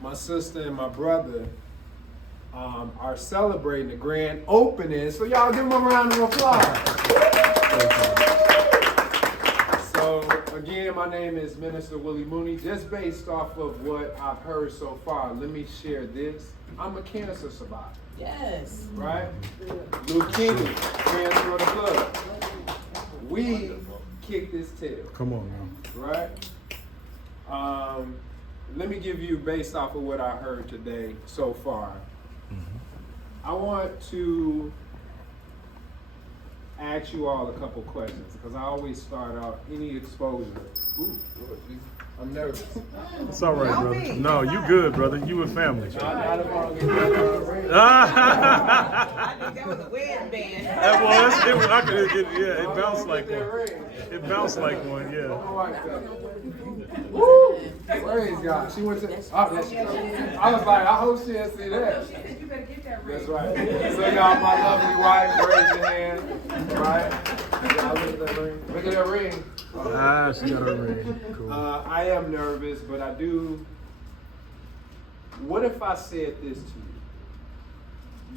my sister and my brother are celebrating the grand opening. So y'all give them a round of applause. So again, my name is Minister Willie Mooney. Just based off of what I've heard so far, let me share this. I'm a cancer survivor. Yes. Right? Leukemia, cancer of the blood. We kick this tail. Come on now. Right? Let me give you based off of what I heard today so far. I want to ask you all a couple questions because I always start out any exposure. Ooh, Lord, Jesus. I'm nervous. It's all right, brother. No, you good, brother. You with family. Not if I'm I think that was a wedding band. That was. I could get. Yeah, it bounced like one. It bounced like one. Yeah. Woo! Praise God. She went to. Oh, there she goes. I was like, I hope she didn't see that. She said you better get that ring. That's right. So y'all, my lovely wife, raise your hand. Right? Y'all look at that ring. Look at that ring. Ah, she got her ring. Cool. I am nervous, but I do. What if I said this to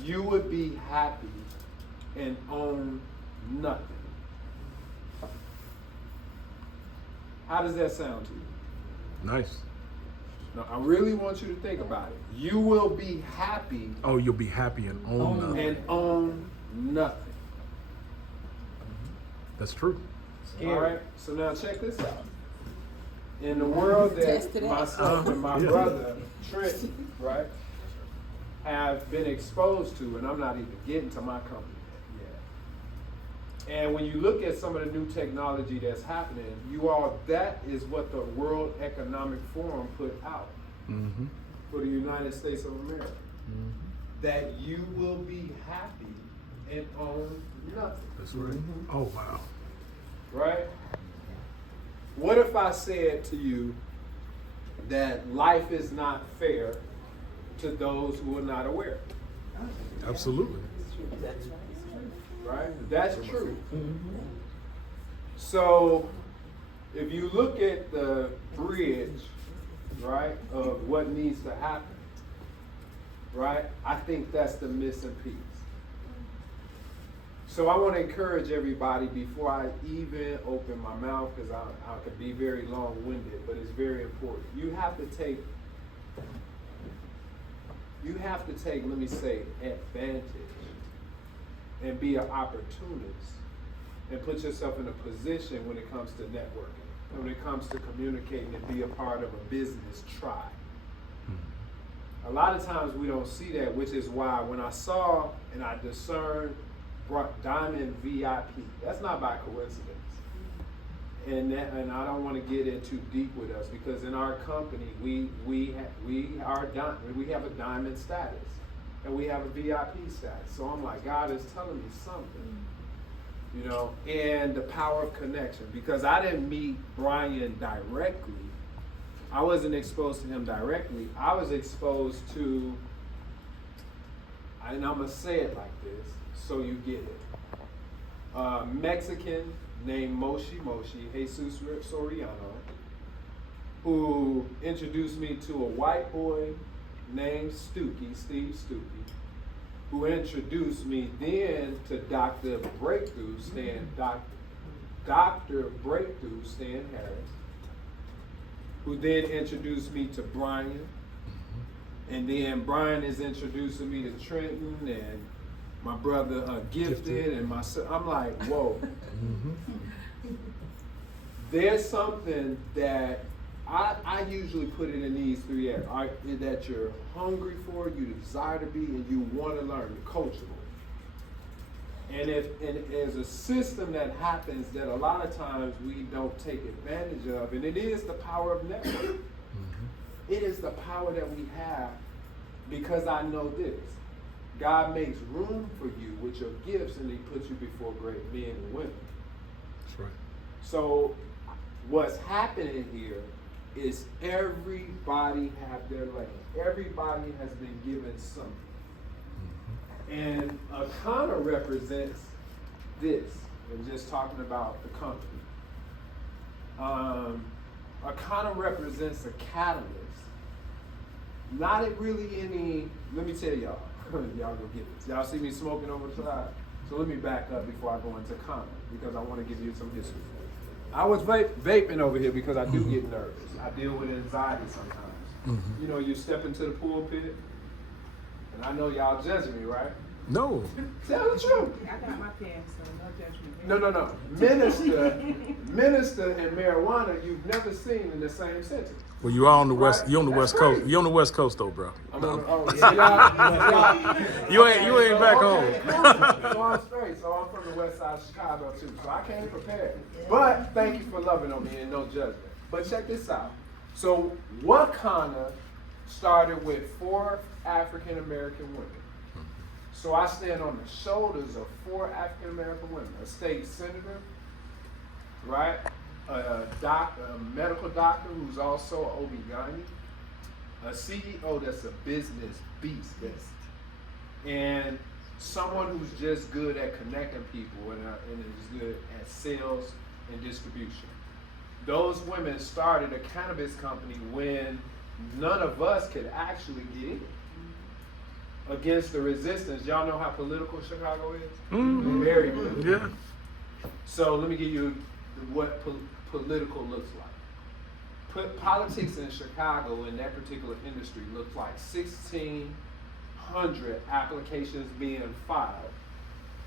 you? You would be happy and own nothing. How does that sound to you? Nice. Now, I really want you to think about it. You will be happy Oh, you'll be happy and own nothing. and own nothing. That's true. All right. So now check this out. In the world that myself and my brother Trent, right, have been exposed to, and I'm not even getting to my company yet. And when you look at some of the new technology that's happening, that is what the World Economic Forum put out for the United States of America. That you will be happy and own nothing. That's right. Oh, wow. Right? What if I said to you that life is not fair to those who are not aware? Absolutely. Right? That's true. So, if you look at the bridge, right, of what needs to happen, right, I think that's the missing piece. So I want to encourage everybody before I even open my mouth, because I could be very long-winded, but it's very important. You have to take, let me say, advantage and be an opportunist and put yourself in a position when it comes to networking, and when it comes to communicating and be a part of a business tribe. A lot of times we don't see that, which is why when I saw and I discerned Diamond VIP, that's not by coincidence. And I don't want to get in too deep with us, because in our company we have a diamond status and we have a VIP status. So I'm like, God is telling me something, you know, and the power of connection, because I didn't meet Brian directly. I wasn't exposed to him directly. I was exposed to, and I'm gonna say it like this so you get it. Mexican named Moshi, Jesus Soriano, who introduced me to a white boy named Steve Stuckey, who introduced me then to Dr. Breakthrough, Dr. Breakthrough Stan Harris, who then introduced me to Brian, and then Brian is introducing me to Trenton and my brother Gifted and myself. I'm like, whoa. There's something that I usually put it in these three areas, that you're hungry for, you desire to be, and you want to learn, the coachable. And there's a system that happens that a lot of times we don't take advantage of, and it is the power of network. It is the power that we have, because I know this. God makes room for you with your gifts, and he puts you before great men and women. That's right. So what's happening here is everybody have their lane. Everybody has been given something. And Akana represents this, and just talking about the company. Akana represents a catalyst not really any, let me tell y'all, y'all go get this. Y'all see me smoking over the side? So let me back up before I go into comment because I want to give you some history. I was vaping over here because I do get nervous. I deal with anxiety sometimes. You know, you step into the pulpit, and I know y'all judging me, right? No. Tell the truth. I got my pen, so no judgment. No. Minister and marijuana, you've never seen in the same sentence. Well, you are on the west. Right? You on the That's west coast. crazy. You on the west coast though, bro. I'm on, oh, yeah, You ain't back home. home. So I'm straight. So I'm from the west side of Chicago too. So I came prepared. But thank you for loving on me and no judgment. But check this out. So Wakanda started with 4 African American women. So I stand on the shoulders of 4 African American women. A state senator, right? A medical doctor who's also an OB-GYN, a CEO that's a business beast, and someone who's just good at connecting people and is good at sales and distribution. Those women started a cannabis company when none of us could actually get in. Against the resistance. Y'all know how political Chicago is? Very political. Yeah. So let me give you what political looks like. Politics in Chicago in that particular industry looks like 1,600 applications being filed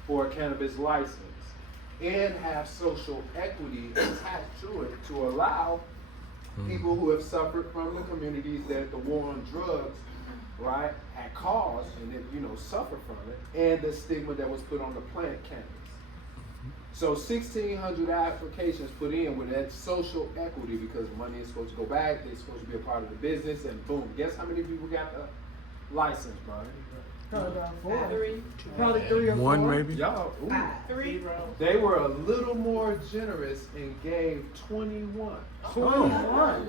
for a cannabis license and have social equity attached to it to allow people who have suffered from the communities that the war on drugs, right, had caused and that, suffer from it, and the stigma that was put on the plant cannabis. So 1,600 applications put in with that social equity because money is supposed to go back, they're supposed to be a part of the business, and boom, guess how many people got the license, Brian? Probably about 4. 3. Probably 3 or 4. One maybe. Y'all, ooh. 3. They were a little more generous and gave 21. Oh.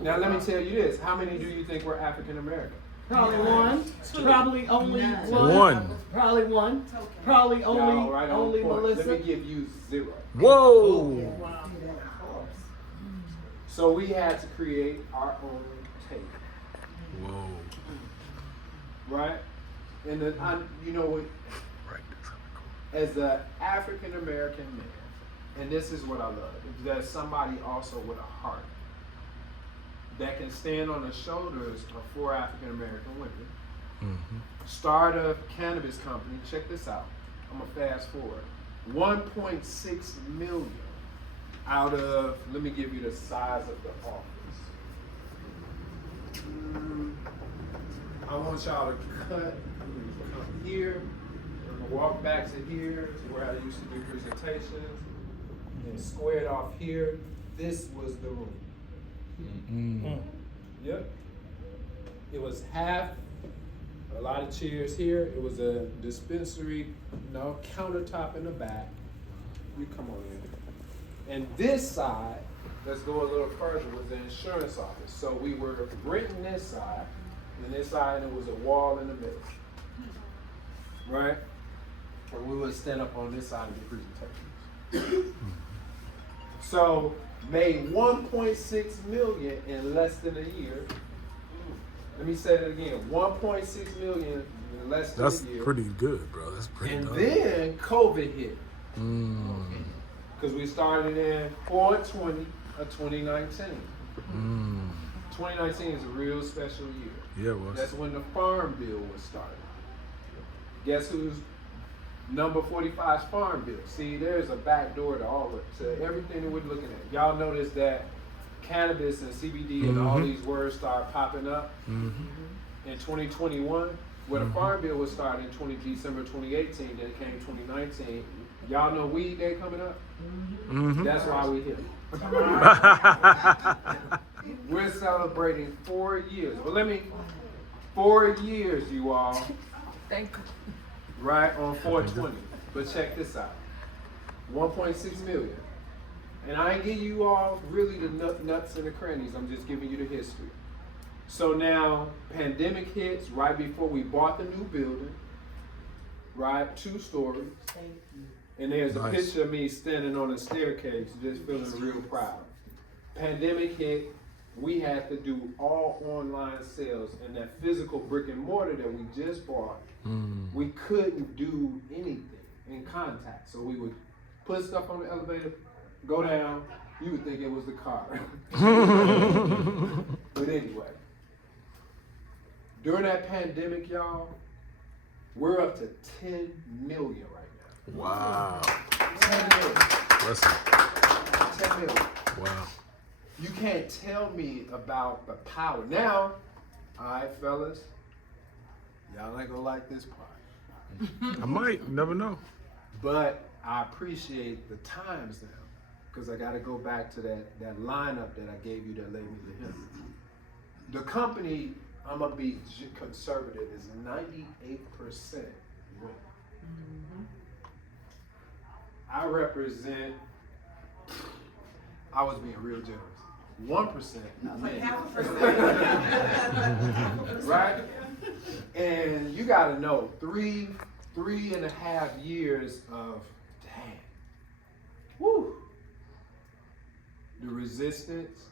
Now let me tell you this, how many do you think were African American? Probably 1. Probably only 1. Probably 1. Probably only Y'all right on only point. Melissa. Let me give you 0. Whoa. So we had to create our own take, Whoa. right? And then you know what? As an African American man, and this is what I love, is that somebody also with a heart that can stand on the shoulders of 4 African American women, start a cannabis company. Check this out. I'm gonna fast forward. 1.6 million out of, let me give you the size of the office. I want y'all to cut from here, I'm gonna walk back to here to where I used to do presentations, and square it off here. This was the room. Yep. It was half, a lot of chairs here. It was a dispensary, countertop in the back. You come on in. And this side, let's go a little further, was the insurance office. So we were renting this side, and this side, and it was a wall in the middle. Right? And we would stand up on this side and do presentations. So made 1.6 million in less than a year. Let me say that again. 1.6 million in less than a year. That's pretty good, bro. That's pretty And good. then COVID hit. Because we started in 4/20 of 2019. 2019 is a real special year. Yeah, it was. That's when the Farm Bill was started. Guess who's number 45's Farm Bill? See, there's a back door to everything that we're looking at. Y'all notice that cannabis and CBD and all these words start popping up in 2021. Where the Farm Bill was started in December 2018, then it came 2019. Y'all know Weed Day coming up? That's why we here. We're celebrating 4 years. Well, 4 years, you all. Thank you. Right on 4/20. But check this out. 1.6 million. And I ain't giving you all really the nuts and the crannies. I'm just giving you the history. So now, pandemic hits right before we bought the new building. Right? 2 stories. And there's a picture of me standing on a staircase, just feeling real proud. Pandemic hit, we had to do all online sales, and that physical brick and mortar that we just bought, we couldn't do anything in contact. So we would put stuff on the elevator, go down, you would think it was the car. But anyway, during that pandemic, y'all, we're up to 10 million right now. Wow. 10 million. Listen. 10 million. Wow. You can't tell me about the power. Now, all right, fellas, y'all ain't gonna like this part. I might, never know. But I appreciate the times now, because I gotta go back to that lineup that I gave you that led me to him. The company, I'm gonna be conservative, is 98% women. I represent, I was being real generous. 1% men. Right? And you gotta know, 3.5 years of, dang, woo, the resistance.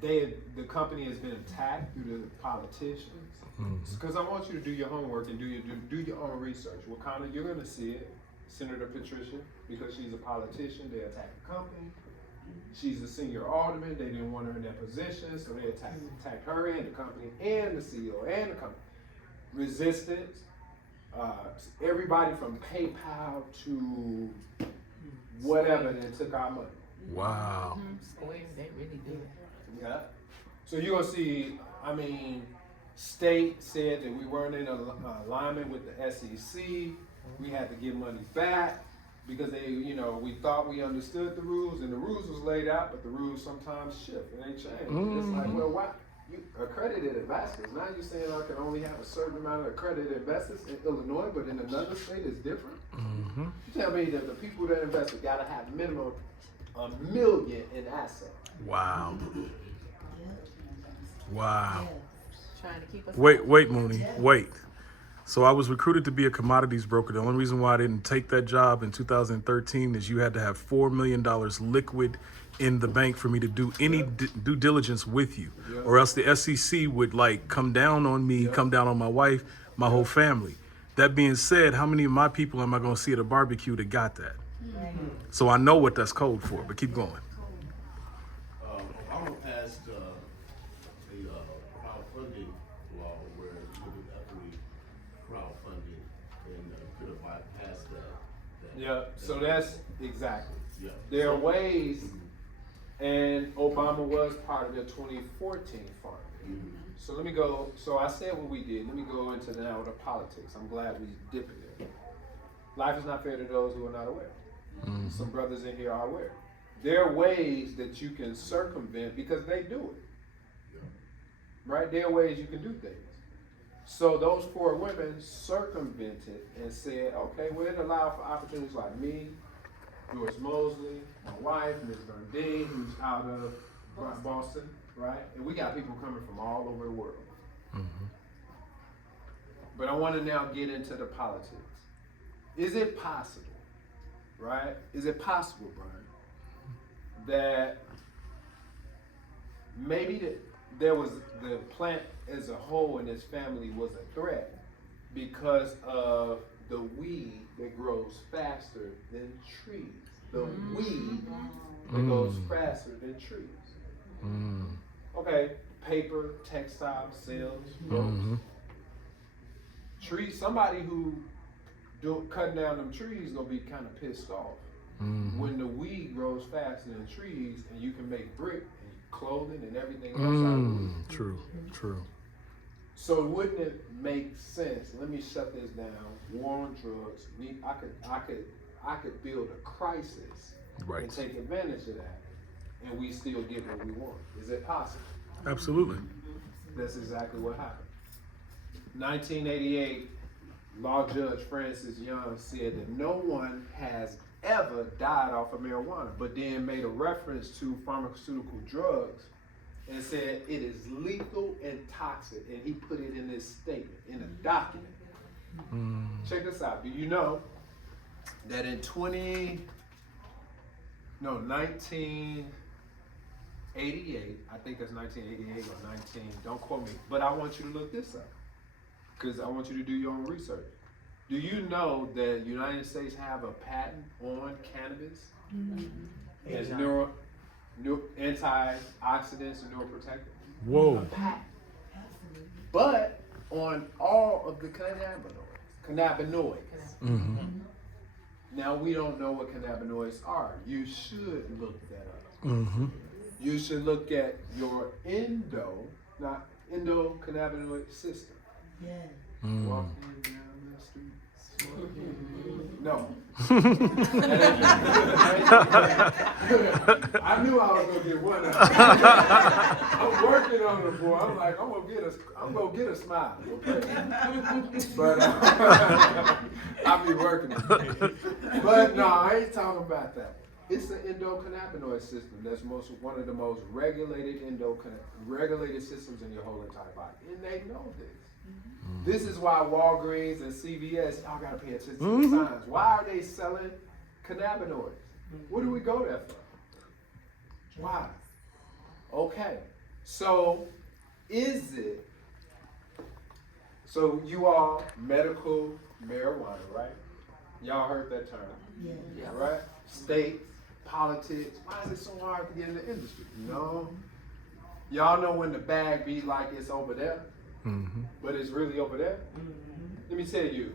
The company has been attacked through the politicians. Because I want you to do your homework and do your own research. Wakanda, you're gonna see it. Senator Patricia, because she's a politician, they attacked the company. She's a senior alderman, they didn't want her in that position, so they attacked her and the company and the CEO and the company. Resistance, everybody from PayPal to whatever that took our money. Wow. They really do it. Yeah. So you're gonna see, I mean, state said that we weren't in alignment with the SEC. We had to give money back because they, we thought we understood the rules, and the rules was laid out, but the rules sometimes shift and they change. It's like, well, why? You accredited investors. Now you're saying I can only have a certain amount of accredited investors in Illinois, but in another state it's different. You tell me that the people that invested gotta have minimum $1 million in assets. Wow. Wow. Trying to keep us. Wait, Mooney, wait. So I was recruited to be a commodities broker. The only reason why I didn't take that job in 2013 is you had to have $4 million liquid in the bank for me to do any due diligence with you, or else the SEC would come down on me, come down on my wife, my whole family. That being said, how many of my people am I going to see at a barbecue that got that? So I know what that's code for, but keep going. I don't pass the crowdfunding law where you could actually crowdfunding and could have bypassed that. Yeah, so that's exactly. Yeah. There are ways, and Obama was part of the 2014 fund. So let me go, so I said what we did. Let me go into now the politics. I'm glad we dipped it there. Life is not fair to those who are not aware. Some brothers in here are aware. There are ways that you can circumvent because they do it. Right? There are ways you can do things. So those 4 women circumvented and said, okay, well, it allowed for opportunities like me, Doris Mosley, my wife, Ms. Bernadine, who's out of Boston, right? And we got people coming from all over the world. But I want to now get into the politics. Is it possible, right? Is it possible, Brian, that maybe there was the plant as a whole and its family was a threat because of the weed that grows faster than trees? The weed that goes faster than trees. Okay, paper, textile, sales, trees. Somebody who cutting down them trees gonna be kind of pissed off when the weed grows faster than trees, and you can make brick and clothing and everything else out of it. True. So wouldn't it make sense? Let me shut this down. War on drugs. I could build a crisis and take advantage of that, and we still get what we want. Is it possible? Absolutely. That's exactly what happened. 1988, law judge Francis Young said that no one has ever died off of marijuana, but then made a reference to pharmaceutical drugs and said it is lethal and toxic, and he put it in his statement, in a document. Check this out. Do you know that in 19 88, I think it's 1988 or 19, don't quote me, but I want you to look this up because I want you to do your own research. Do you know that the United States have a patent on cannabis? As antioxidants and neuroprotectant? Whoa. A patent. But on all of the cannabinoids. Mm-hmm. Now we don't know what cannabinoids are. You should look that up. Mm-hmm. You should look at your endocannabinoid system. Yeah. Walking down the street, smoking. No. I knew I was gonna get one. I'm working on it, boy. I'm like, I'm gonna get a smile. Okay? But I'll be working on it. But no, I ain't talking about that. It's the endocannabinoid system. That's one of the most regulated systems in your whole entire body, and they know this. This is why Walgreens and CVS, y'all gotta pay attention to the signs. Why are they selling cannabinoids? What do we go there for? Why? Okay, so you all medical marijuana, right? Y'all heard that term, Yeah. right? States, politics. Why is it so hard to get in the industry? No. Y'all know when the bag be like it's over there, but it's really over there? Let me tell you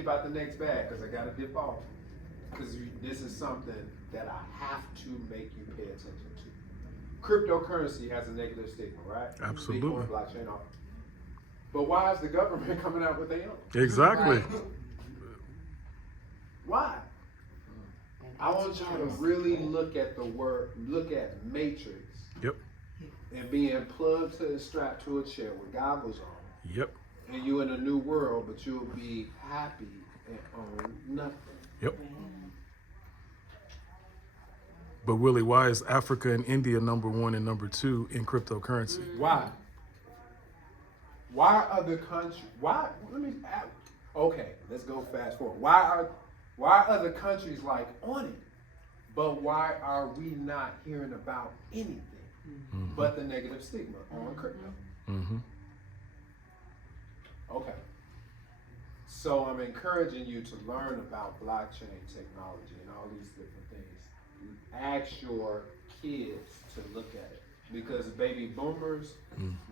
about the next bag, because I got to dip off. Because this is something that I have to make you pay attention to. Cryptocurrency has a negative stigma, right? Absolutely. Bitcoin, blockchain, all. But why is the government coming out with their own? Exactly. Right. Why? I want y'all to really look at matrix. Yep. And being plugged to and strapped to a chair with goggles on. Yep. And you in a new world, but you'll be happy and own nothing. Yep. But Willie, why is Africa and India number 1 and number 2 in cryptocurrency? Why? Why are other countries? Okay, let's go fast forward. Why are other countries like on it, but why are we not hearing about anything but the negative stigma on crypto? Okay. So I'm encouraging you to learn about blockchain technology and all these different things. Ask your kids to look at it, because baby boomers,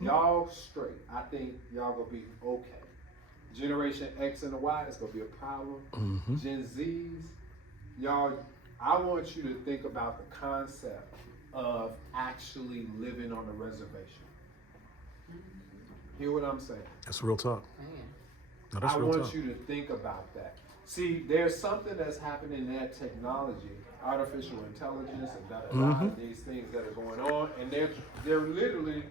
y'all straight. I think y'all gonna be okay. Generation X and the Y is gonna be a problem. Gen Zs, y'all, I want you to think about the concept of actually living on a reservation. Hear what I'm saying? That's real talk. No, that's I real want talk. you to think about that. See, there's something that's happening in that technology, artificial intelligence, and these things that are going on, and they're literally,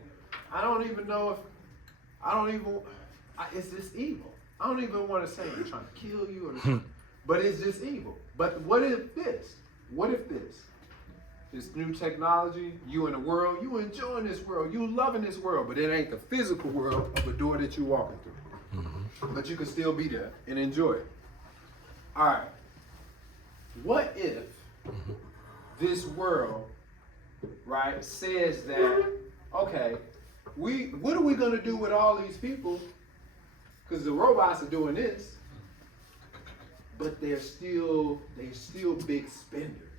it's just evil. I don't even want to say they're trying to kill you, but it's just evil. But what if this? This new technology, you in the world, you enjoying this world, you loving this world, but it ain't the physical world of a door that you walking through. But you can still be there and enjoy it. All right. What if this world, right, says that, okay, what are we gonna do with all these people? Because the robots are doing this, but they're still big spenders.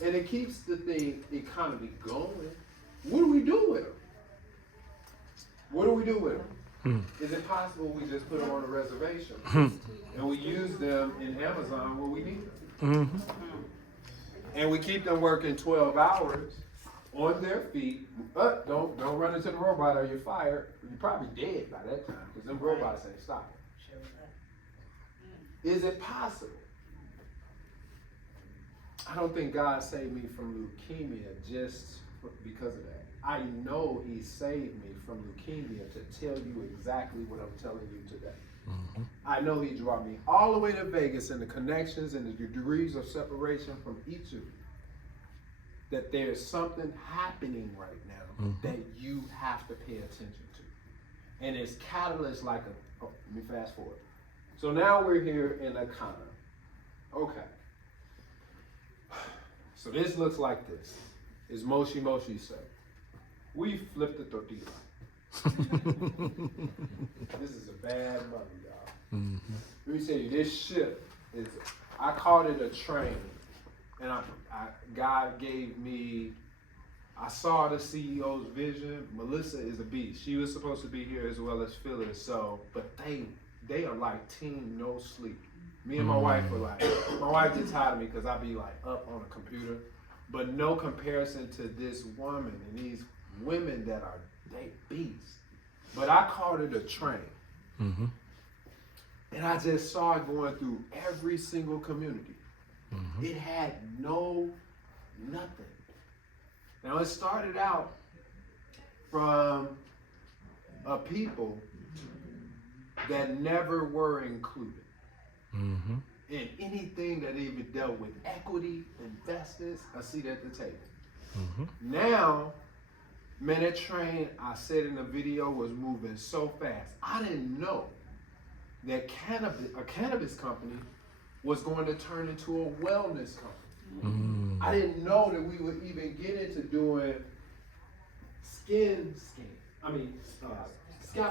And it keeps the economy going. What do we do with them? Is it possible we just put them on a reservation and we use them in Amazon where we need them? And we keep them working 12 hours on their feet. Don't run into the robot or you're fired. You're probably dead by that time, because them robots ain't stopping. Is it possible? I don't think God saved me from leukemia just because of that. I know He saved me from leukemia to tell you exactly what I'm telling you today. I know He brought me all the way to Vegas, and the connections and the degrees of separation from each of you. That there's something happening right now that you have to pay attention to. And it's catalyst like let me fast forward. So now we're here in Akana. Okay. So this looks like this. is Moshi Moshi say. We flipped the tortilla. This is a bad mother, y'all. Let me tell you, this ship is, I called it a train. And God gave me, I saw the CEO's vision. Melissa is a beast. She was supposed to be here as well as Phyllis. So, but they are like team no sleep. Me and my wife were like, my wife gets tired of me because I be like up on a computer. But no comparison to this woman and these women that are, they beasts. But I called it a train. And I just saw it going through every single community. It had nothing. Now it started out from a people that never were included in anything that even dealt with equity, investors, a seat at the table. Now, man, that train, I said in the video, was moving so fast. I didn't know that a cannabis company was going to turn into a wellness company. I didn't know that we would even get into doing scalp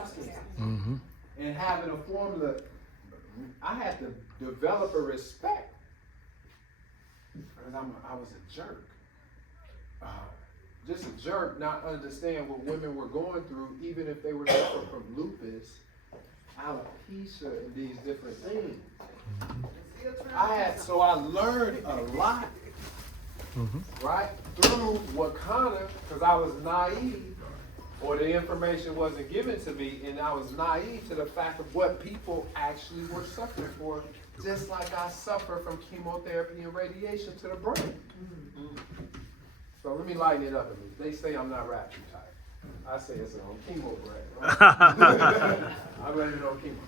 skin. And having a formula, I had to develop a respect because I was a jerk. Just a jerk, not understand what women were going through, even if they were suffering from lupus, alopecia, and these different things. So I learned a lot, right, through Wakanda, because I was naive, or the information wasn't given to me, and I was naive to the fact of what people actually were suffering for, just like I suffer from chemotherapy and radiation to the brain. So let me lighten it up. They say I'm not rapture type. I say it's on chemo bread. Right? I'm ready on chemo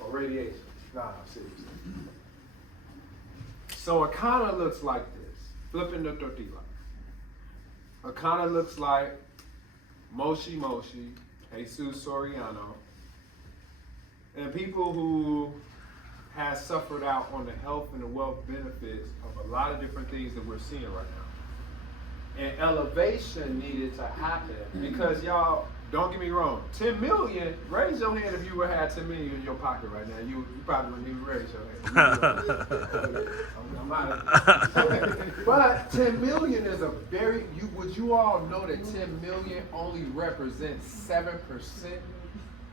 or radiation. Nah, seriously. So it kind of looks like this. Flipping the tortilla. It kind of looks like Moshi Moshi, Jesus Soriano, and people who have suffered out on the health and the wealth benefits of a lot of different things that we're seeing right now. And elevation needed to happen because y'all, don't get me wrong, 10 million, raise your hand if you would have 10 million in your pocket right now. You probably wouldn't even raise your hand. I'm out. But 10 million is a very, would you all know that 10 million only represents 7%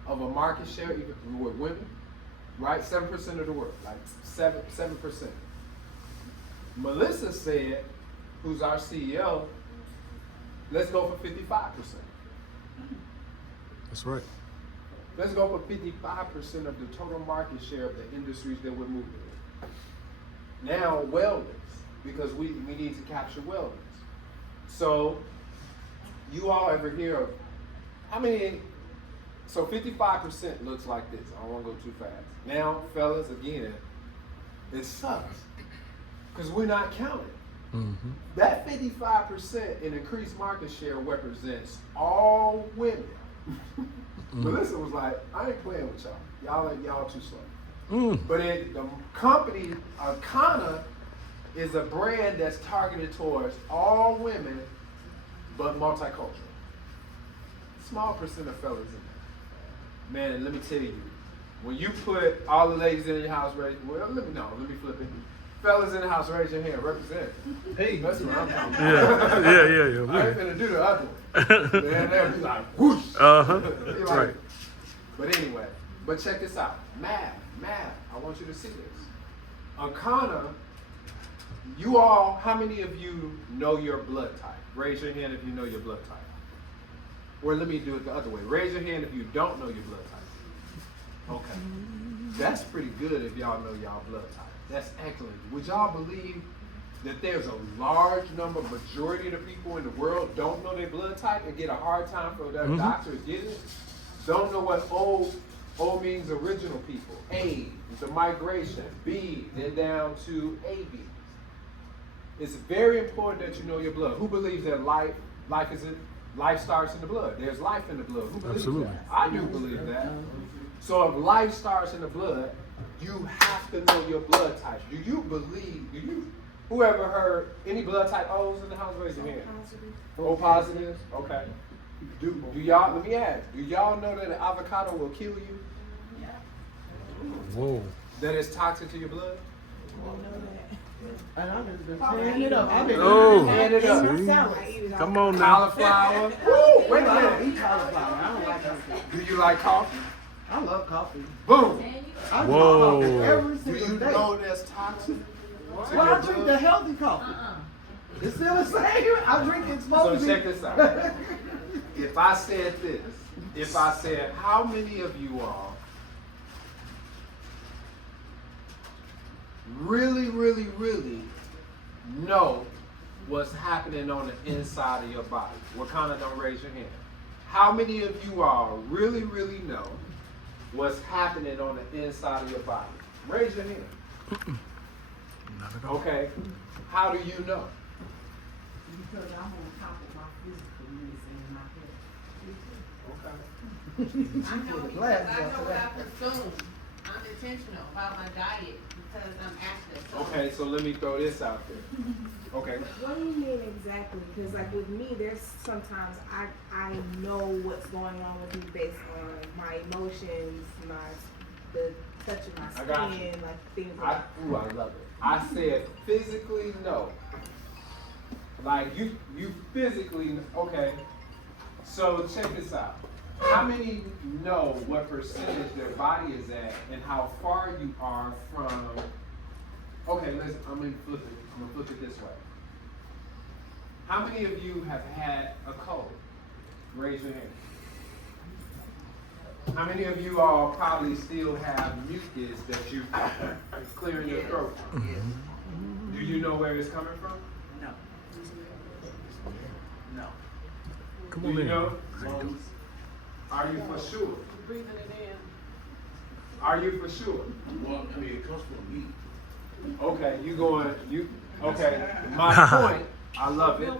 of a market share, even with women? Right? 7% of the world, like 7%. Melissa said, who's our CEO, let's go for 55%. That's right. Let's go for 55% of the total market share of the industries that we're moving in. Now, wellness, because we need to capture wellness. So, you all ever hear of, so 55% looks like this. I don't want to go too fast. Now, fellas, again, it sucks because we're not counting. That 55% in increased market share represents all women. Melissa was like, I ain't playing with y'all. Y'all too slow. But the company, Arcana, is a brand that's targeted towards all women, but multicultural. Small percent of fellas in there. Man, let me tell you, when you put all the ladies in your house, let me flip it. Fellas in the house, raise your hand, represent. Hey, that's what I'm talking about. Yeah. I ain't finna do the other one. Man, they'll be like, whoosh. Like, right. But anyway, check this out. Math. I want you to see this. Arcana, you all, how many of you know your blood type? Raise your hand if you know your blood type. Or let me do it the other way. Raise your hand if you don't know your blood type. Okay. That's pretty good if y'all know y'all blood type. That's excellent. Would y'all believe that there's a large number, majority of the people in the world don't know their blood type and get a hard time for their doctors getting it? Don't know what O means original people. A, the migration. B, then down to AB. It's very important that you know your blood. Who believes that life starts in the blood? There's life in the blood. Who believes that? I do believe that. So if life starts in the blood, you have to know your blood type. Do you Whoever heard any blood type O's in the house, raise your hand. O positives? Okay. Do y'all, let me ask, do y'all know that an avocado will kill you? Whoa. That it's toxic to your blood? And I've been tearing it up. I've been Oh, Tearing it up. see? salad. Come on now. Cauliflower? Woo, wait a I don't minute. eat cauliflower. I don't like coffee. Do you like coffee? I love coffee. Boom. I drink Whoa. coffee every Do single you day. know that's toxic? Well, I drink the healthy coffee. It's still the same. I drink it So smoky. check this out. If I said this, if I said, how many of you all really, really, really know what's happening on the inside of your body? Wakanda, don't raise your hand. How many of you all really, really know what's happening on the inside of your body? Raise your hand. Not at all. Okay. How do you know? Because I'm on top of my physical needs in my head. Okay. I know because I know what I consume. I'm intentional about my diet because I'm active. So Okay, so let me throw this out there. Okay. What do you mean exactly? Because like with me, there's sometimes I know what's going on with me based on my emotions, the touch of my I got you. skin, like things I like love it. I said physically no. Like you physically okay. So check this out. How many know what percentage their body is at and how far you are from? Okay, listen. I'm gonna flip it this way. How many of you have had a cold? Raise your hand. How many of you all probably still have mucus that you clearing your throat from? Do you know where it's coming from? No. No. Come Do on you in. know? How you doing? Are you for sure? breathing it in. Are you for sure? Well, I mean, it comes from me. Okay, okay. My point, I love it.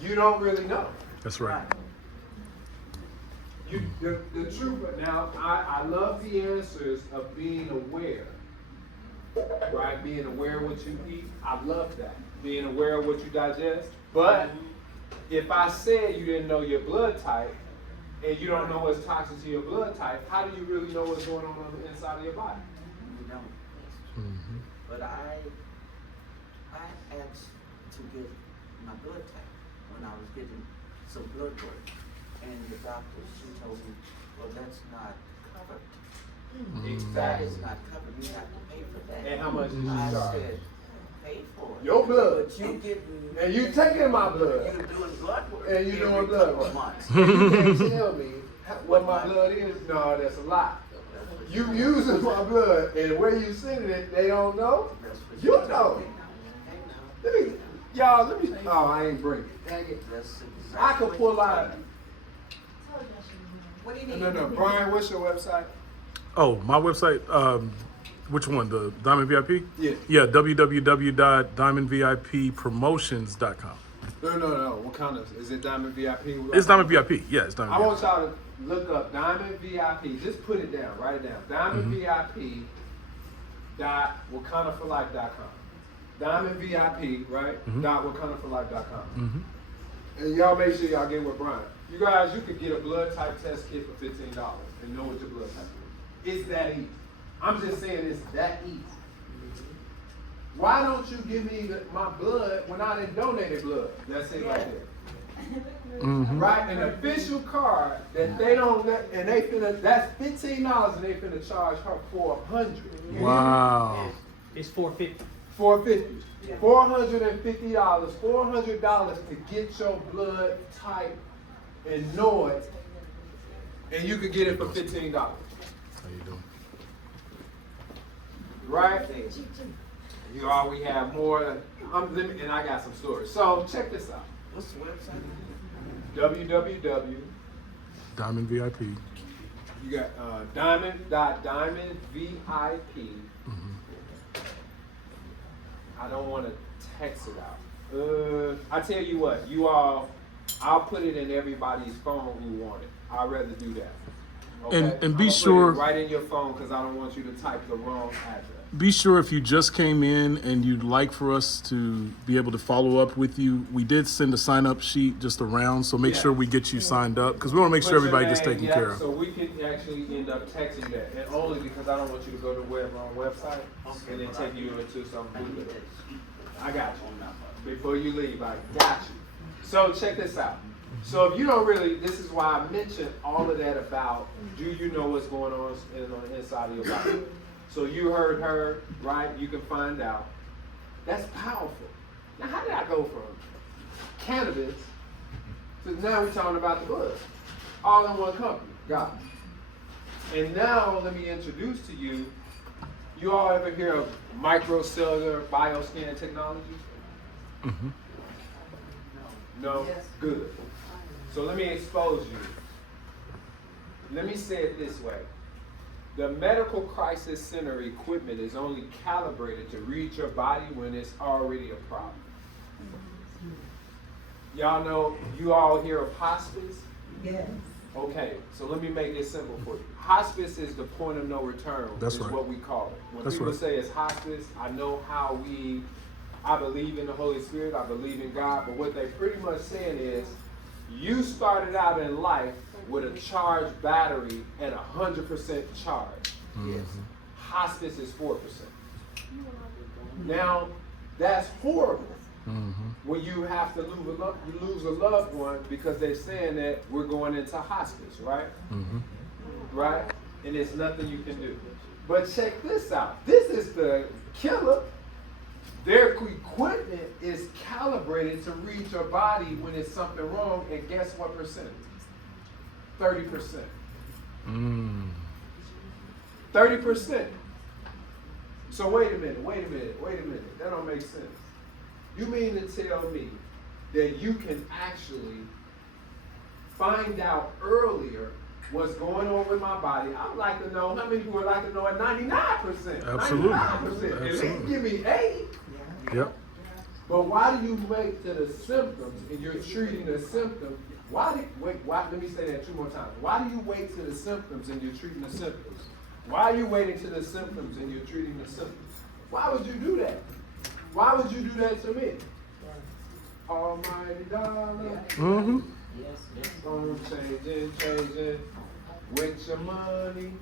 You don't really know. That's right. The truth, now, I love the answers of being aware, right? Being aware of what you eat, I love that. Being aware of what you digest. But if I said you didn't know your blood type, and you don't know what's toxic to your blood type, how do you really know what's going on the inside of your body? You don't. Mm-hmm. But I asked to get my blood type when I was getting some blood work. And the doctor, she told me, well, that's not covered. That Exactly. is not covered. You have to pay for that. And how much did you I charge? said, pay for it. Your blood. But you getting, And you taking my blood. you doing blood work. And you every doing blood couple work. months. And you can't tell me what my blood is. No, that's a lie. You using my blood, and where you sending it, they don't know. That's what You she know. told me. Let me. Oh, I ain't bring it. Dang it. That's exactly I could pull out. What do you need? No. Brian, what's your website? Oh, my website, which one? The Diamond VIP? Yeah. Yeah, www.diamondvippromotions.com. No. What kind of? Is it Diamond VIP? It's Diamond VIP. Yeah, it's Diamond I want VIP. y'all to look up Diamond VIP. Just put it down. Write it down. Diamond VIP. WakandaForLife.com. Diamond VIP, right? .WakandaForLife.com. And y'all make sure y'all get with Brian. You guys, you could get a blood type test kit for $15 and know what your blood type is. It's that easy. I'm just saying it's that easy. Why don't you give me my blood when I didn't donate blood? That's it right there. Right? An official card that they don't let, and they finna, that's $15 and they finna charge her $400. Wow. It's 450. $450. $450. $400 to get your blood type and know it, and you could get it for $15. How you doing? Right? You already have more. And I got some stories. So check this out. What's the website? www. Diamond VIP. You got diamond.diamondvip. I don't want to text it out. I tell you what, you all, I'll put it in everybody's phone who want it. I'd rather do that. Okay? And be I'ma put sure- it right in your phone because I don't want you to type the wrong address. be sure if you just came in and you'd like for us to be able to follow up with you, we did send a sign-up sheet just around, so make Yeah. sure we get you signed up because we want to make sure Put your everybody gets name, taken yeah, care of. So we can actually end up texting that, and only because I don't want you to go to the wrong website and then take you into some Google. I got you. Before you leave, I got you. So check this out. So if you don't really, this is why I mentioned all of that about, do you know what's going on the inside of your body? So you heard her, right? You can find out. That's powerful. Now, how did I go from cannabis to now we're talking about the blood? All in one company, God. And now let me introduce to you, you all ever hear of microcellular bioscan technology? Mm-hmm. No? Yes. Good. So let me expose you. Let me say it this way. The medical crisis center equipment is only calibrated to read your body when it's already a problem. Y'all know, you all hear of hospice? Yes. Okay, so let me make this simple for you. Hospice is the point of no return, That's is right. what we call it. When That's people right. say it's hospice, I know how I believe in the Holy Spirit, I believe in God, but what they're pretty much saying is, you started out in life with a charged battery at 100% charge. Yes. Hospice is 4%. Now, that's horrible. When you have to lose a loved one because they're saying that we're going into hospice, right? Right? And there's nothing you can do. But check this out. This is the killer. Their equipment is calibrated to read your body when it's something wrong, and guess what percentage? 30%. 30%. So wait a minute. That don't make sense. You mean to tell me that you can actually find out earlier what's going on with my body? I would like to know how many people would like to know at 99%. Absolutely. 99%. At least give me 80. Yep. But why do you wait to the symptoms and you're treating the symptoms? Let me say that 2 more times. Why do you wait to the symptoms and you're treating the symptoms? Why are you waiting to the symptoms and you're treating the symptoms? Why would you do that? Why would you do that to me? Almighty dollar. Mm-hmm. Changing with your money.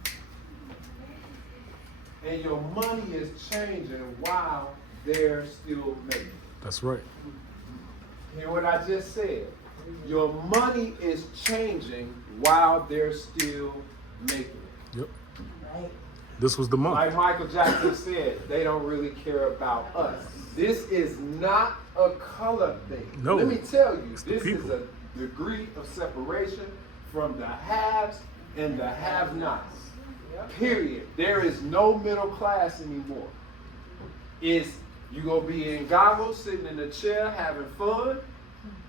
And your money is changing while they're still making. That's right. Hear what I just said? Your money is changing while they're still making it. Yep. This was the month. Like Michael Jackson said, they don't really care about us. This is not a color thing. No. Let me tell you, It's the this is people. a degree of separation from the haves and the have-nots. Period. There is no middle class anymore. It's you gonna be in goggles, sitting in a chair, having fun,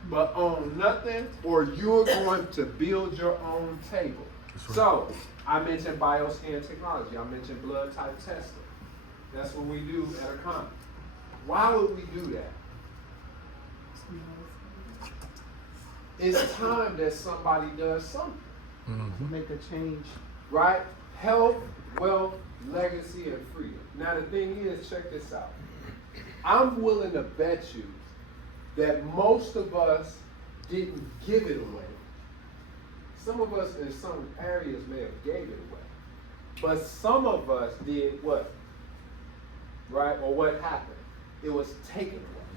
but own nothing, or you're going to build your own table. Right. So, I mentioned bioscan technology. I mentioned blood type testing. That's what we do at a con. Why would we do that? It's time that somebody does something. Make a change. Right? Health, wealth, legacy, and freedom. Now the thing is, check this out. I'm willing to bet you that most of us didn't give it away. Some of us in some areas may have gave it away. But some of us did what? Right? Or what happened? It was taken away.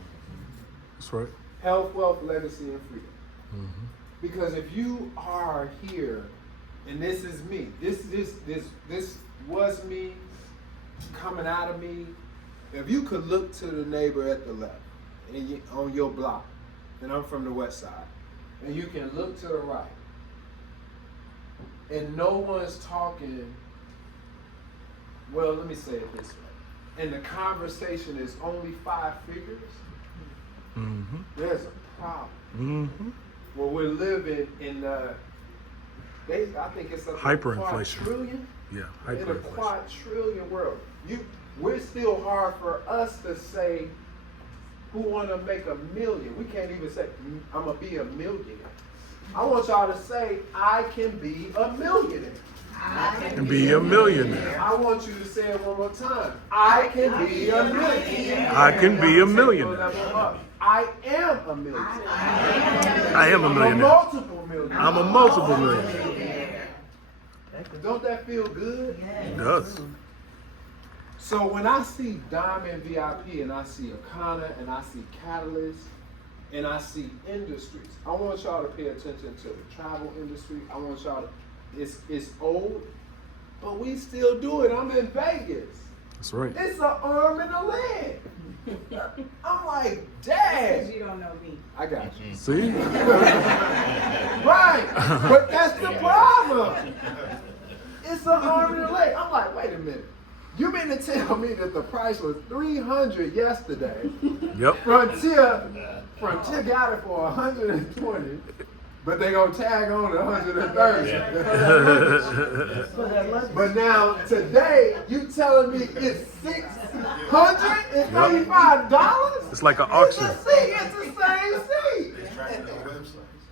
That's right. Health, wealth, legacy, and freedom. Because if you are here, and this is me, this was me, coming out of me. If you could look to the neighbor at the left, and on your block, and I'm from the west side, and you can look to the right, and no one's talking, well, let me say it this way, and the conversation is only 5 figures, there's a problem. Well, we're living in I think it's a Hyperinflation. quadrillion. Yeah. In a Hyperinflation. quadrillion world. We're still hard for us to say who want to make $1 million. We can't even say, I'm going to be a millionaire. I want y'all to say, I can be a millionaire. And be a millionaire. I want you to say it one more time. I can be a millionaire. I can be a Take millionaire. one level up. I am a millionaire. I am a I'm a millionaire. multiple millionaire. I'm a multiple millionaire. Don't that feel good? It does. So when I see Diamond VIP and I see Akana and I see Catalyst and I see industries, I want y'all to pay attention to the travel industry. I want y'all to, it's old, but we still do it. I'm in Vegas. That's right. It's an arm and a leg. I'm like, Because dang. you don't know me. I got you. See? Right, but that's the problem. It's an arm and a leg. I'm like, wait a minute. You mean to tell me that the price was $300 yesterday? Yep. Frontier got it for $120, but they gonna tag on $130. But now today, you telling me it's $685? It's like an auction. It's the same seat.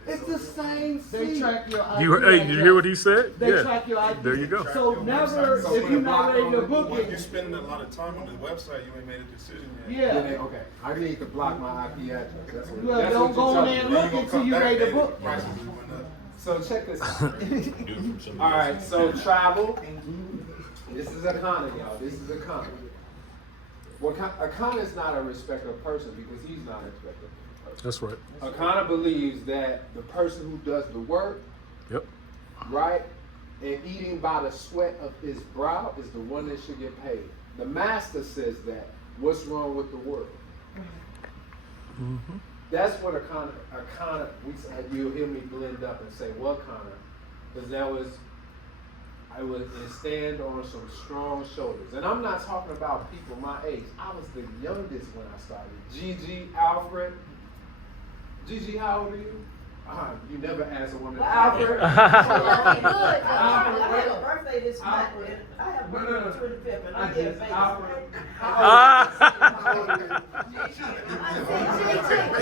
It's the same They seat. track your IP. Hey, did you hear what he said? They track your IP. There you go. So never, if you're not ready to book When you're it, spending a lot of time on the website, you ain't made a decision yet. yeah. Okay, I need to block my IP address. That's what, Well, that's don't what go you're in there and telling me. look until you're ready to book. Prices went up. So check this out. All right, so travel. This is Akana, y'all. This is Akana. Well, Akana is not a respecter of person because he's not a respecter of person. That's right. Akana believes that the person who does the work, Yep. right, and eating by the sweat of his brow is the one that should get paid. The master says that. What's wrong with the world? Mm-hmm. That's what Akana, you'll hear me blend up and say, what Akana? Because I would stand on some strong shoulders. And I'm not talking about people my age. I was the youngest when I started. Gigi, Alfred. Gigi, how old are you? You never asked a woman. Alfred. I have a birthday this month. I have a birthday on the 25th, and I get a baby.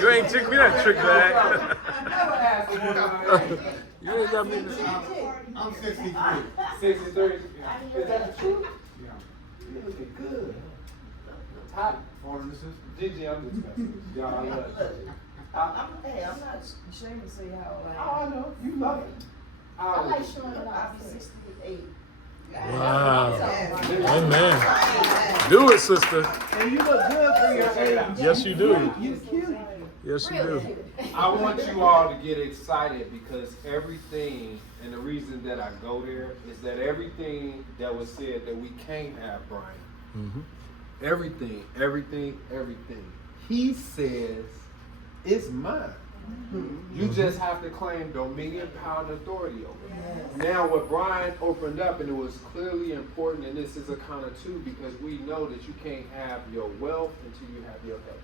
You ain't took me that trick, man. I never asked a woman my age. You ain't got me. I'm 63. 63. Is that the truth? Yeah. You looking good. How? Gigi, I'm just messing with you. Y'all, I love you. Hey, I'm not ashamed to say how old I Oh, I know. You love it. am. I like showing it off. I'll be 68. Wow. Amen. Do it, sister. And you look good for your age. Yes, you do. You cute. Yes, you do. I want you all to get excited because everything, and the reason that I go there is that everything that was said that we can't have, Brian, Mm-hmm. everything, he says is mine. You just have to claim dominion, power, and authority over it. Now, what Brian opened up, and it was clearly important, and this is a kind of two, because we know that you can't have your wealth until you have your health.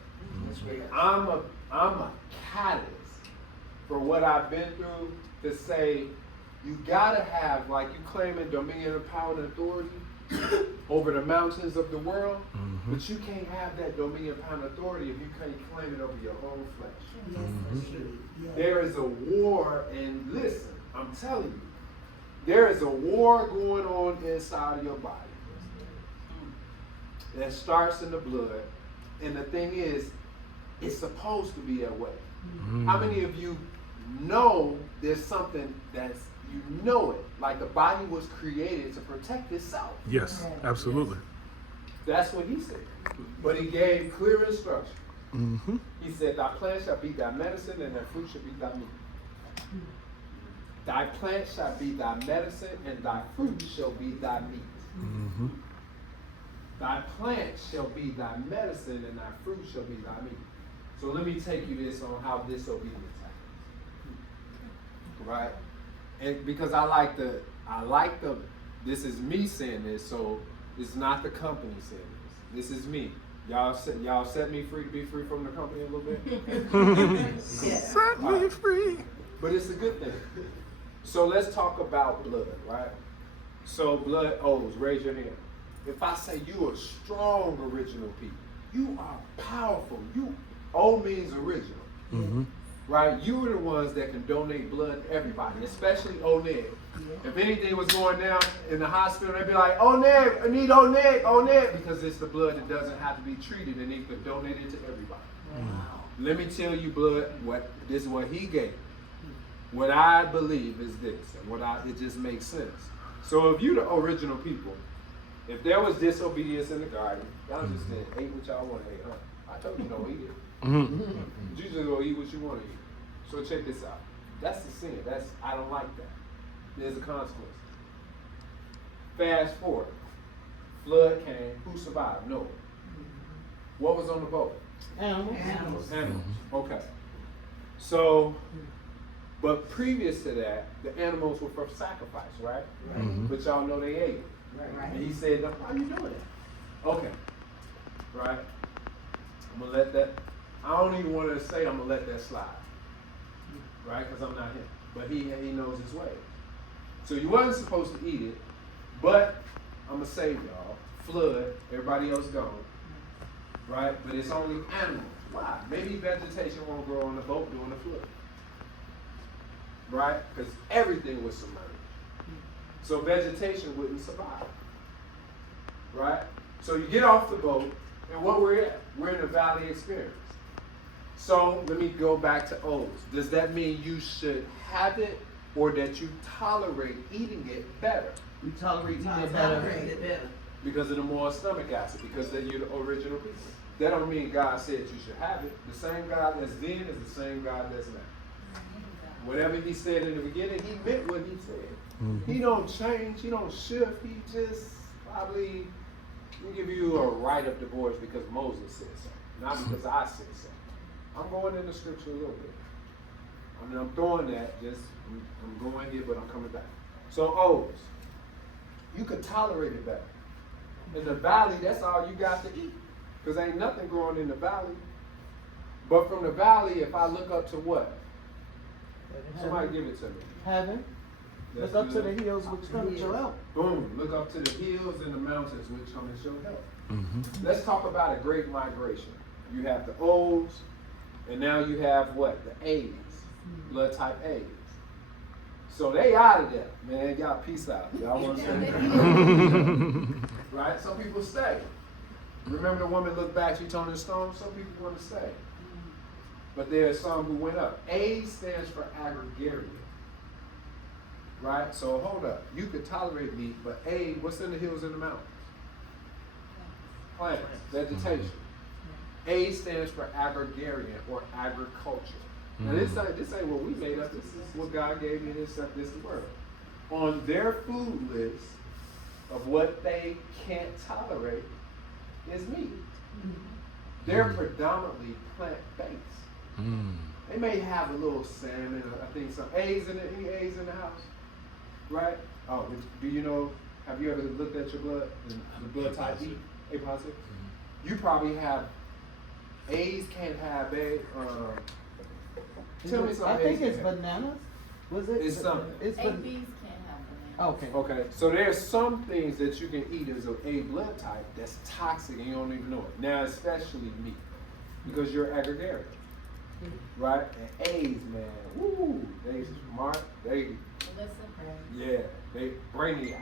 I'm a catalyst for what I've been through to say you gotta have, like you claiming dominion and power and authority over the mountains of the world, but you can't have that dominion, power, and authority if you can't claim it over your own flesh. There is a war, and listen, I'm telling you, there is a war going on inside of your body that starts in the blood, and the thing is, it's supposed to be that way. How many of you know there's something that's, you know it, like the body was created to protect itself? Yes, absolutely. That's what he said. But he gave clear instruction. Mm-hmm. He said, thy plant shall be thy medicine, and thy fruit shall be thy meat. Thy plant shall be thy medicine, and thy fruit shall be thy meat. Mm-hmm. Thy plant shall be thy medicine, and thy fruit shall be thy meat. So let me take you this on how disobedience happens. Right? And because I like the, this is me saying this, so it's not the company saying this. This is me. Y'all set me free to be free from the company a little bit? Set me free. But it's a good thing. So let's talk about blood, right? So blood O's, raise your hand. If I say you are strong original people, you are powerful. O means original, Mm-hmm. right? You are the ones that can donate blood to everybody, especially O'Neill. If anything was going down in the hospital, they'd be like, oh, Ned, I need oh, Ned, because it's the blood that doesn't have to be treated and they could donate it to everybody. Wow. Let me tell you, blood, this is what he gave. What I believe is this, and it just makes sense. So if you the original people, if there was disobedience in the garden, y'all just said, ate what y'all want to eat, huh? I told you don't eat it. You just go eat what you want to eat. So check this out. That's the sin. I don't like that. There's a consequence. Fast forward. Flood came. Who survived? Noah. What was on the boat? Animals. Animals. Okay. So, but previous to that, the animals were for sacrifice, right? But y'all know they ate. Right. And he said, why are you doing that? Okay. Right? I'm going to let that, I don't even want to say I'm going to let that slide. Right? Because I'm not him. But he knows his way. So you wasn't supposed to eat it, but I'm going to save y'all. Flood, everybody else gone. Right? But it's only animals. Why? Maybe vegetation won't grow on the boat during the flood. Right? Because everything was submerged. So vegetation wouldn't survive. Right? So you get off the boat, and what we're at? We're in a valley experience. So let me go back to O's. Does that mean you should have it or that you tolerate eating it better? We tolerate eating it Tolerate it better. better. Because of the more stomach acid, because then you're the original people. That don't mean God said you should have it. The same God that's then is the same God that's now. Whatever he said in the beginning, he meant what he said. He don't change, he don't shift, he just probably will give you a right of divorce because Moses said so, not because I said so. I'm going in the scripture a little bit. I mean, I'm throwing that, I'm going here, but I'm coming back. So O's, you could tolerate it better. In the valley, that's all you got to eat. Because ain't nothing growing in the valley. But from the valley, if I look up to what? Somebody give it to me. Heaven. That's Look up to good. the hills which come to your help. Boom. Look up to the hills and the mountains which come and show help. Let's talk about a great migration. You have the O's, and now you have what? The A's. Blood type A's. So they out of there. Man, y'all peace out. Y'all want to say? Right? Some people stay. Remember the woman looked back, she turned to stone? Some people want to stay. But there are some who went up. A stands for agrarian. Right? So hold up. You could tolerate meat, but A, what's in the hills and the mountains? Plants, vegetation. A stands for agrarian or agriculture. Now this ain't what we made up. This is what God gave me. This is the word. On their food list of what they can't tolerate is meat. They're predominantly plant-based. They may have a little salmon, or I think some A's any A's in the house, right? Oh, do you know? Have you ever looked at your blood, the blood type B, A positive? You probably have A's can't have A. Tell me something. I think A's it's can't have. bananas. Was it? It's something. It's ABs ban- can't have bananas. Okay. Okay, so there's some things that you can eat as an A blood type that's toxic and you don't even know it. Now, especially meat, because you're agrarian, right? And A's, man, woo, they smart, they brainiacs.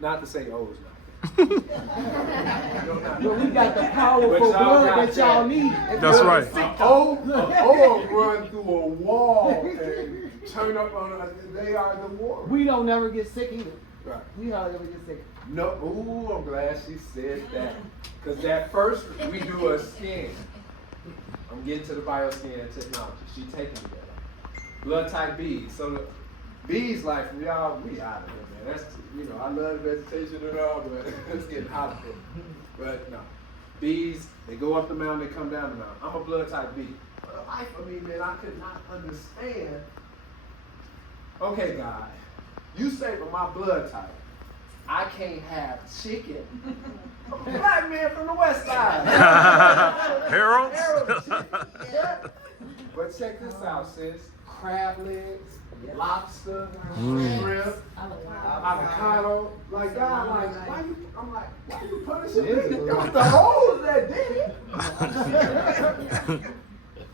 Not to say O's now. But we got the powerful But y'all blood got that y'all that. need. That's right. O run through a wall and turn up on us. They are the war. We don't never get sick either. Right. We don't ever get sick. No, ooh, I'm glad she said that. Because that first, we do a scan. I'm getting to the bioscan technology. She taking me there. Blood type B. So the B's like, y'all, we out of here, man. That's, I love the vegetation and all, but it's getting hot of it. But no. B's, they go up the mountain, they come down the mountain. I'm a blood type B. For the life of me, man, I could not understand. Okay, God, you say for my blood type, I can't have chicken. I'm a black man from the west side. Harold? Yeah. But check this out, sis. Crab legs, lobster, shrimp, avocado. Like, God, like, why you punishing me? It was the hoes that did it.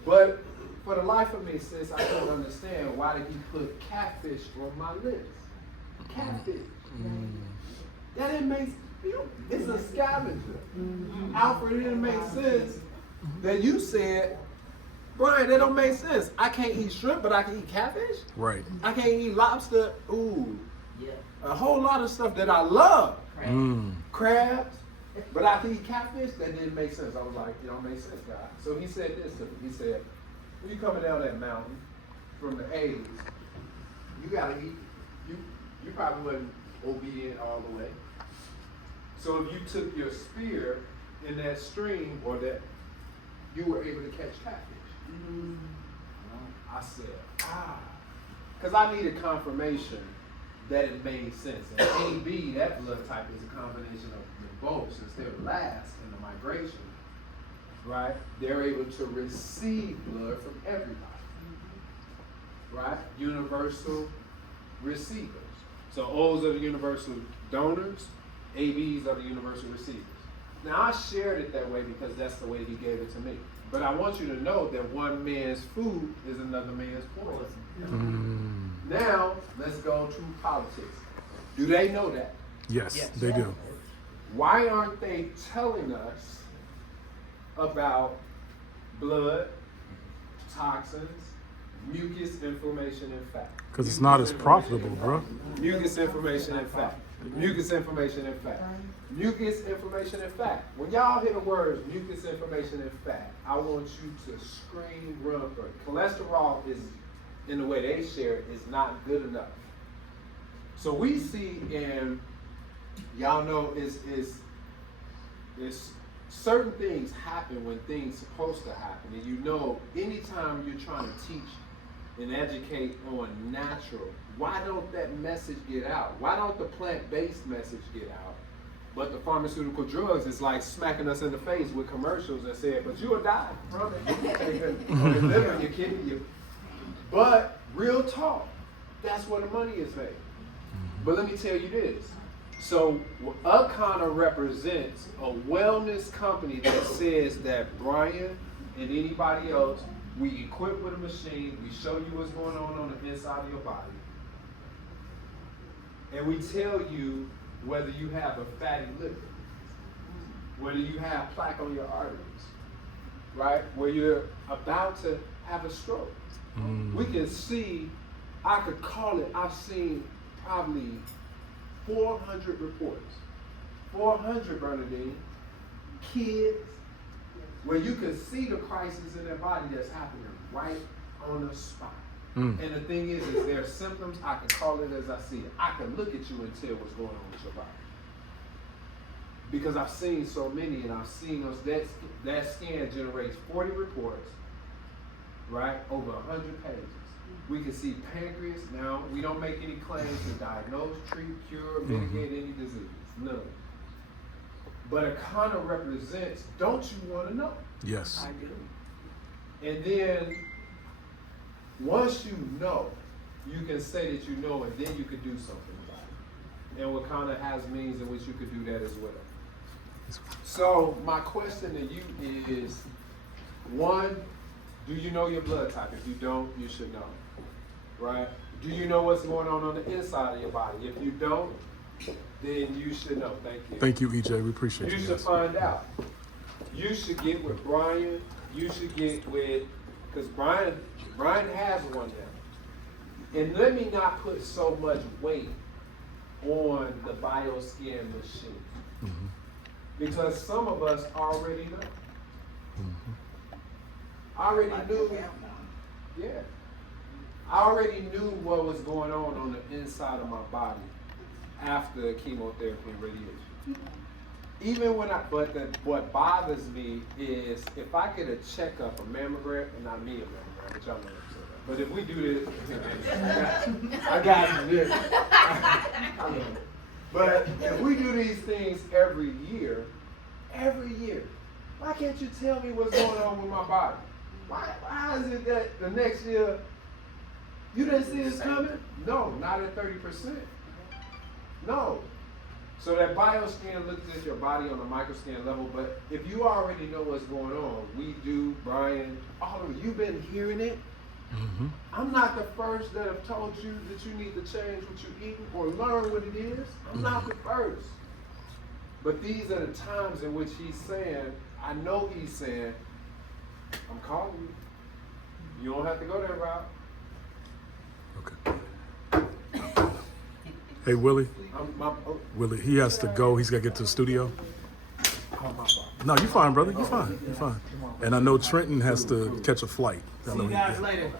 But for the life of me, sis, I don't understand why did he put catfish on my list? catfish. That didn't make sense. It's a scavenger. Alfred, it didn't make sense that you said, Brian, that don't make sense. I can't eat shrimp, but I can eat catfish? Right. I can't eat lobster. Ooh. Yeah. A whole lot of stuff that I love. Mm. Crabs, but I can eat catfish? That didn't make sense. I was like, it don't make sense, God. So he said this to me. He said, when you coming down that mountain from the 80s, you gotta eat. You probably wasn't obedient all the way. So if you took your spear in that stream, or that you were able to catch catfish. I said, because I needed confirmation that it made sense. And AB, that blood type, is a combination of the both. Since they're last in the migration, right? They're able to receive blood from everybody, right? Universal receivers. So O's are the universal donors, ABs are the universal receivers. Now I shared it that way because that's the way he gave it to me. But I want you to know that one man's food is another man's poison. Now, let's go to politics. Do they know that? Yes, they do. Why aren't they telling us about blood, toxins, mucus, inflammation, and fat? Because it's not as profitable, bro. Mucus, inflammation, and fat. Mucus, inflammation, and fat. Mucus, inflammation, and fat. When y'all hear the words mucus, inflammation, and fat, I want you to scream, run for it. Cholesterol is, in the way they share it, is not good enough. So we see in, y'all know, is certain things happen when things supposed to happen. And you know, anytime you're trying to teach and educate on natural, why don't that message get out? Why don't the plant-based message get out? But the pharmaceutical drugs is like smacking us in the face with commercials that said, but you'll die from it. Your liver, your kidney, But real talk, that's where the money is made. But let me tell you this. So Akana represents a wellness company that says that Brian and anybody else, we equip with a machine, we show you what's going on the inside of your body. And we tell you whether you have a fatty liver, whether you have plaque on your arteries, right? Where you're about to have a stroke. We can see, I could call it, I've seen probably 400 reports. 400, Bernadine, kids, where you can see the crisis in their body that's happening right on the spot. And the thing is there are symptoms, I can call it as I see it. I can look at you and tell what's going on with your body. Because I've seen so many, and I've seen those, that scan generates 40 reports, right, over 100 pages. We can see pancreas. Now, we don't make any claims to diagnose, treat, cure, mitigate any disease. None. But Akana represents, don't you want to know? Yes. I do. And then, once you know, you can say that you know, and then you can do something about it. And Wakanda has means in which you could do that as well. So my question to you is, one, do you know your blood type? If you don't, you should know, right? Do you know what's going on the inside of your body? If you don't, then you should know. Thank you. Thank you, EJ. We appreciate you. You should find out. You should get with Brian. You should get with, because Brian has one now. And let me not put so much weight on the BioScan machine. Because some of us already know. I already knew. Yeah. I already knew what was going on the inside of my body after chemotherapy and radiation. Even when what bothers me is if I get a checkup, a mammogram, and not me a mammogram, which y'all know what I'm saying. But if we do this, I got you. I know. But if we do these things every year, why can't you tell me what's going on with my body? Why is it that the next year you didn't see this coming? No, not at 30%. No. So that BioScan looks at your body on a microscan level, but if you already know what's going on, we do, Brian, all of you, you've been hearing it, I'm not the first that have told you that you need to change what you're eating or learn what it is. I'm not the first. But these are the times in which he's saying, I know he's saying, I'm calling you. You don't have to go that route. Okay. Hey, Willie. Willie, he has to go. He's got to get to the studio. No, you're fine, brother. You're fine. You're fine. And I know Trenton has to catch a flight. See you guys later.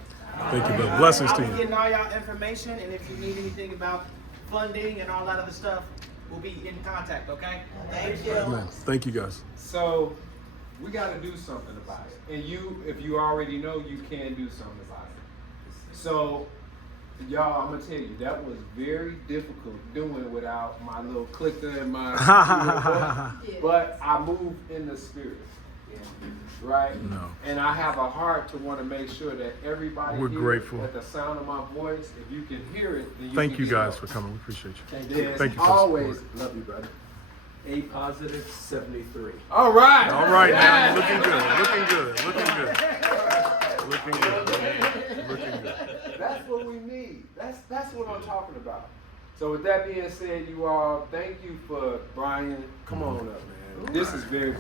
Thank you, brother. Blessings to I'll be you. getting all y'all information, and if you need anything about funding and all that other stuff, we'll be in contact, okay? Thank you. Amen. Thank you, guys. So we got to do something about it. And you, if you already know, you can do something about it. So, y'all, I'm going to tell you, that was very difficult doing without my little clicker and my but I move in the spirit. Right? No. And I have a heart to want to make sure that everybody We're hears grateful. at the sound of my voice. If you can hear it, then you Thank can you guys hear for coming. We appreciate you. it. Thank you for the always support. love you, brother. A positive 73. All right. All right, Yes. now. Looking good. Looking good. Looking good. Looking good. Looking good. That's what we need. That's what I'm talking about. So with that being said, you all, thank you for Brian. Come on up, man. This is very